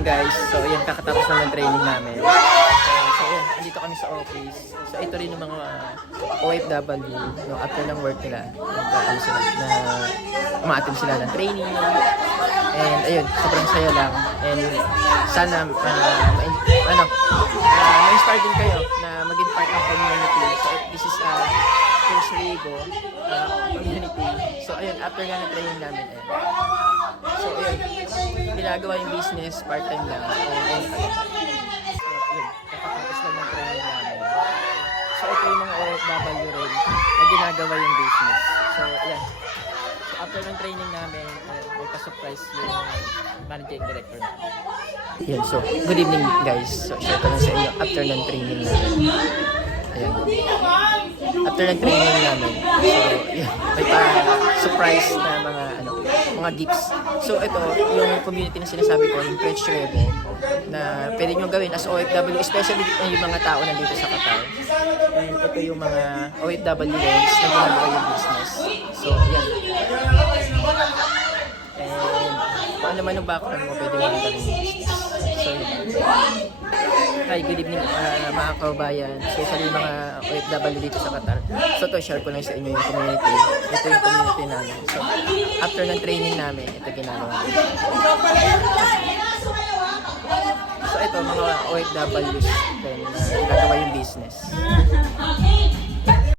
evening guys. So ayan, kakatapos na ng training namin. So ayan, andito kami sa office. So ito rin yung mga OFW, no, after ng work nila. Ano sila, na umaattend sila ng training. And ayun, sobrang saya lang. And sana ma-inspire din kayo na maging part ng community. So this is First Rigo community. So ayun, after nga ng training namin, so ayun, ginagawa yung business, part-time lang. And yun, kakatapos lang ng training namin. So ito yung mga OFW rin na ginagawa yung business. So ayan, so after ng training namin, may pa-surprise yung managing director namin. Yan, so good evening guys. So share ko lang sa inyo after ng training namin. Ayan. After ng training namin, so yun, may pa-surprise na mga gifts. So ito, yung community na sinasabi ko, yung French Revo, na pwede nyo gawin as OFW, especially yung mga tao nandito sa Qatar. And ito yung mga OFW friends na ginagawa yung business. So yan. And kung ano man yung background mo, pwede mo gawin yung business. So yun. Hi, good evening mga kabayan, especially mga OFW dito sa Qatar. So to share ko lang sa inyo yung community. Ito yung community namin. So after ng training namin, ito ginagawa namin. So ito mga OFWs din na ginagawa yung business.